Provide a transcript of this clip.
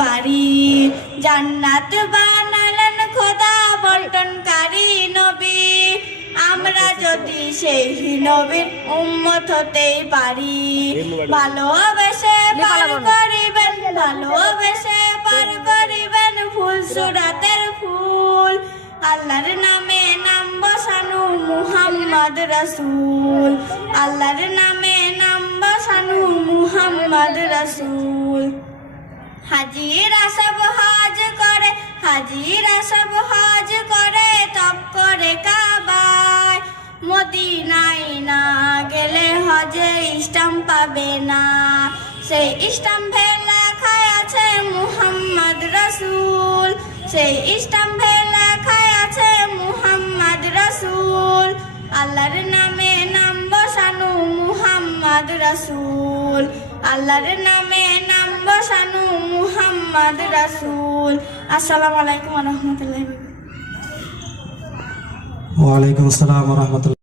পারি। জান্নাত বানালেন খোদা বন্টনকারী নবী, আমরা যদি সেই নবীর উম্মত হতেই পারি। ভালোবেসে পার করিবেন, ভালোবেসে পার করিবেন ফুল সুরাতের ফুল। আল্লাহর নামে নাম বসানো মুহাম্মদ রাসূল, আল্লাহর নামে নাম বসানো মুহাম্মদ রাসূল। হাজিরা সব হজ করে, হাজিরা সব হজ করে, তপ করে কাবায়। মদিনায় না গেলে হজে স্টাম্প পাবে না, সেই স্টাম্পে লেখা আছে মুহাম্মদ রাসূল, সেই স্টাম্পে লেখা আছে মুহাম্মদ রাসূল। আল্লাহর নামে নাম বসানো মুহাম্মদ রাসূল, আল্লাহর নামে নাম বসানো মুহাম্মদ রাসূল। আসসালামু আলাইকুম ওয়া রাহমাতুল্লাহি ওয়া বারাকাতুহু। ওয়া আলাইকুম আসসালাম ওয়া রাহমাতুল্লাহ।